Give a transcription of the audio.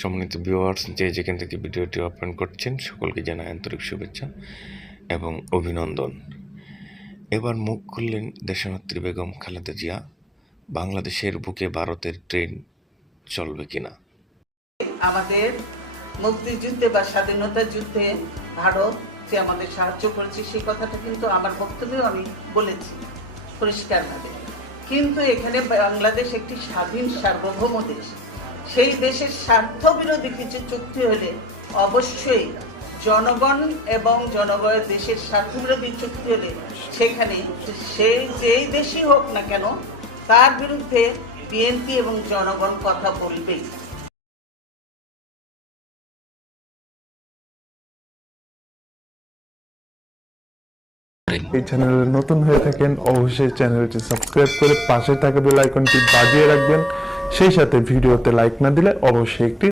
সম্মানিত ভিউয়ার্স, যে যেখান থেকে ভিডিওটি ওপেন করছেন সকলকে জানাই আন্তরিক শুভেচ্ছা এবং অভিনন্দন। এবার মুখ খুললেন দেশনেত্রী বেগম খালেদা জিয়া। বাংলাদেশের বুকে ভারতের ট্রেন চলবে কিনা? আমাদের মুক্তিযুদ্ধে বা স্বাধীনতা যুদ্ধে ভারত যে আমাদের সাহায্য করেছে সেই কথাটা কিন্তু আমার বক্তব্যে আমি বলেছি পরিষ্কারভাবে। কিন্তু এখানে বাংলাদেশ একটি স্বাধীন সার্বভৌম দেশ। সেই দেশের স্বার্থ বিরোধী কিছু চুক্তি হলে অবশ্যই জনগণ এবং জনগণের দেশের স্বার্থ বিরোধী চুক্তি হলে সেখানে সেই যেই দেশই হোক না কেন তার বিরুদ্ধে বিএনপি এবং জনগণ কথা বলবেই। এই চ্যানেলে নতুন হয়ে থাকেন অবশ্যই চ্যানেলটি সাবস্ক্রাইব করে পাশে থাকা বেল আইকনটি বাজিয়ে রাখবেন। সেই সাথে ভিডিওতে লাইক না দিলে অবশ্যই একটি